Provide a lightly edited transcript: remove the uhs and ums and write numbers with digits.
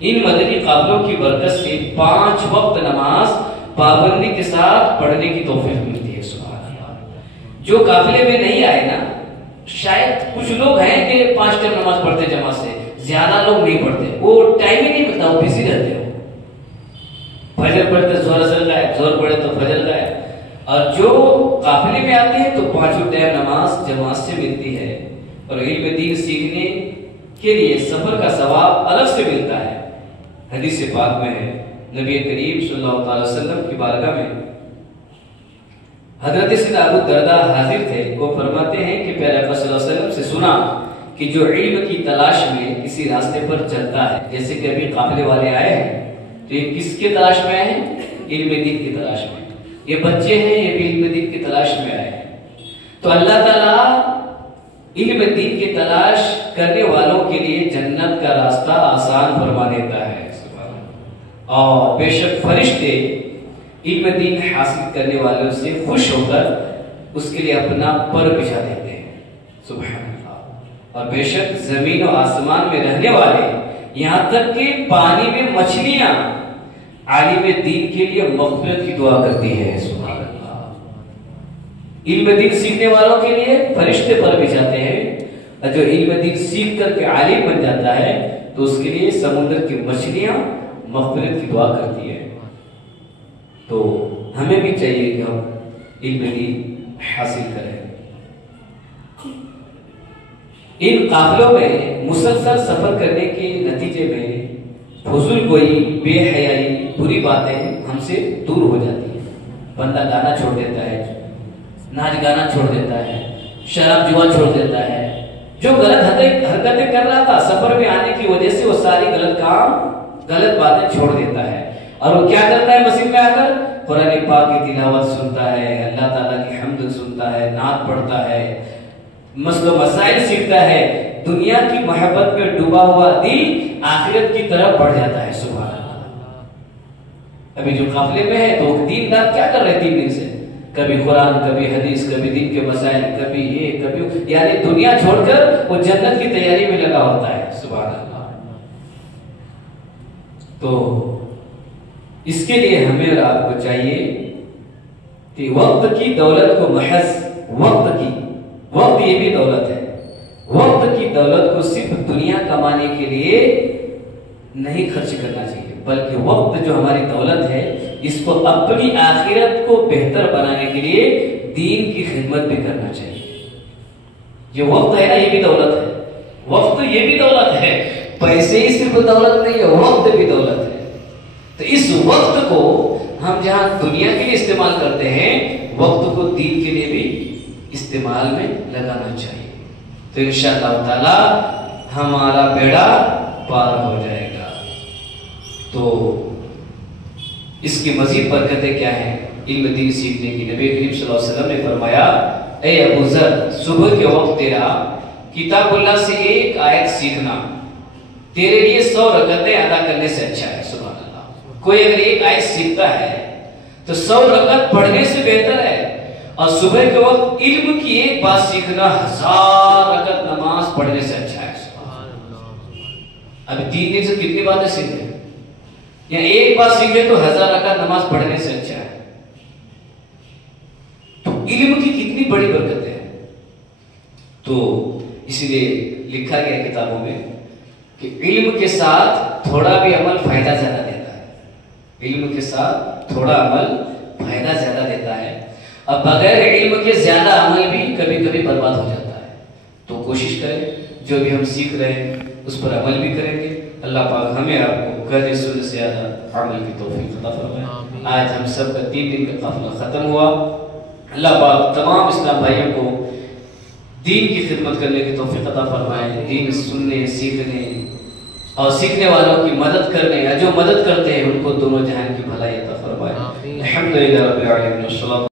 ان مدنی قافلوں کی برکت سے 5 وقت نماز پابندی کے ساتھ پڑھنے کی توفیق ملتی ہے. سبحان اللہ. جو قافلے میں نہیں آئے نا، شاید کچھ لوگ ہیں کہ 5 ٹائم نماز پڑھتے جماعت سے، زیادہ لوگ نہیں پڑھتے، وہ ٹائم ہی نہیں ملتا، وہ بزی رہتے ہو. فجر پڑھتے زہر اثر کا ہے، زہر پڑھے تو فجر کا ہے. اور جو قافلے میں آتے ہیں تو 5 ٹائم نماز جماعت سے ملتی ہے. اور علم دین سیکھنے کے لیے سفر کا ثواب الگ سے ملتا ہے. حدیث پاک میں ہے، نبی کریم صلی اللہ علیہ وسلم کی بارگاہ میں حضرت سیدنا ابو الدرداء حاضر تھے. وہ فرماتے ہیں کہ پیارے آقا صلی اللہ علیہ وسلم سے سنا کہ جو علم کی تلاش میں کسی راستے پر چلتا ہے، جیسے کہ ابھی قافلے والے آئے ہیں تو یہ کس کے تلاش میں آئے ہیں؟ علم دین کی تلاش میں. یہ بچے ہیں، یہ بھی علم دین کی تلاش میں آئے ہیں. تو اللہ تعالیٰ علم دین کی تلاش کرنے والوں کے لیے جنت کا راستہ آسان فرما دیتا ہے. اور بے شک فرشتے علم دین حاصل کرنے والوں سے خوش ہو کر اس کے لیے اپنا پر بچھا دیتے ہیں. سبحان اللہ. اور بے شک زمین و آسمان میں رہنے والے، یہاں تک کہ پانی میں مچھلیاں عالم دین کے لیے مغفرت کی دعا کرتی ہے. سبحان اللہ. علم دین سیکھنے والوں کے لیے فرشتے پر بچھاتے ہیں، اور جو علم دین سیکھ کر کے عالم بن جاتا ہے تو اس کے لیے سمندر کی مچھلیاں مغفرت کی دعا کرتی ہے. تو ہمیں بھی چاہیے کہ ہم علم دین حاصل کریں. ان قافلوں میں مسلسل سفر کرنے کے نتیجے میں فضول گوئی، بے حیائی، بری باتیں ہم سے دور ہو جاتی ہیں. بندہ گانا چھوڑ دیتا ہے، ناچ گانا چھوڑ دیتا ہے، شراب جوا چھوڑ دیتا ہے. جو غلط حرکتیں کر رہا تھا سفر میں آنے کی وجہ سے وہ ساری غلط کام، غلط باتیں چھوڑ دیتا ہے. اور وہ کیا کرتا ہے؟ مسجد میں آ کر قرآن پاک کی تلاوت سنتا ہے، اللہ تعالیٰ کی حمد سنتا ہے، نعت پڑھتا ہے، مسئلہ و مسائل سیکھتا ہے. دنیا کی محبت میں ڈوبا ہوا دل آخرت کی طرف بڑھ جاتا ہے. سبحان اللہ. ابھی جو قافلے میں ہے تو دین رات کیا کر رہے 3 دن سے؟ کبھی قرآن، کبھی حدیث، کبھی دین کے مسائل، کبھی یہ کبھی، یعنی دنیا چھوڑ کر وہ جنت کی تیاری میں لگا ہوتا ہے. سبحان اللہ. تو اس کے لیے ہمیں اور آپ کو چاہیے کہ وقت کی دولت کو محض وقت یہ بھی دولت ہے. وقت کی دولت کو صرف دنیا کمانے کے لیے نہیں خرچ کرنا چاہیے، بلکہ وقت جو ہماری دولت ہے اس کو اپنی آخرت کو بہتر بنانے کے لیے دین کی خدمت بھی کرنا چاہیے. یہ وقت ہے نا، یہ بھی دولت ہے. وقت یہ بھی دولت ہے. پیسے ہی صرف دولت نہیں ہے، وقت بھی دولت ہے. تو اس وقت کو ہم جہاں دنیا کے لیے استعمال کرتے ہیں، وقت کو دین کے لیے بھی استعمال میں لگانا چاہیے. تو انشاءاللہ تعالی ہمارا بیڑا پار ہو جائے گا. تو اس کی مزید برکتیں کیا ہیں علم دین سیکھنے کی؟ نبی کریم صلی اللہ علیہ وسلم نے فرمایا، اے ابو ذر، صبح کے وقت تیرا کتاب اللہ سے ایک آیت سیکھنا تیرے لیے 100 رکعتیں ادا کرنے سے اچھا ہے. سبحان اللہ. کوئی اگر ایک آیت سیکھتا ہے تو 100 رکعت پڑھنے سے بہتر ہے. اور صبح کے وقت علم کی ایک بات سیکھنا 1000 رکعت نماز پڑھنے سے اچھا ہے. سبحان اللہ. ابھی 3 دن سے کتنی باتیں سیکھیں؟ یا ایک بات سیکھے تو 1000 رکعت نماز پڑھنے سے اچھا ہے. تو علم کی کتنی بڑی برکت ہے. تو اسی لیے لکھا گیا کتابوں میں کہ علم کے ساتھ تھوڑا بھی عمل فائدہ زیادہ دیتا ہے. علم کے ساتھ تھوڑا عمل فائدہ زیادہ دیتا ہے. اب بغیر علم کے زیادہ عمل بھی کبھی کبھی برباد ہو جاتا ہے. تو کوشش کریں جو بھی ہم سیکھ رہے ہیں اس پر عمل بھی کریں گے. اللہ پاک ہمیں آپ کو قید سنت سے زیادہ عمل کی توفیق عطا فرمائے. آج ہم سب کا 3 دن کا قافلہ ختم ہوا. اللہ پاک تمام اسلام بھائیوں کو دین کی خدمت کرنے کی توفیق عطا فرمائے. دین سننے، سیکھنے اور سیکھنے والوں کی مدد کرنے، یا جو مدد کرتے ہیں ان کو دونوں جہان کی بھلائی عطا فرمائے. الحمدللہ رب العالمین.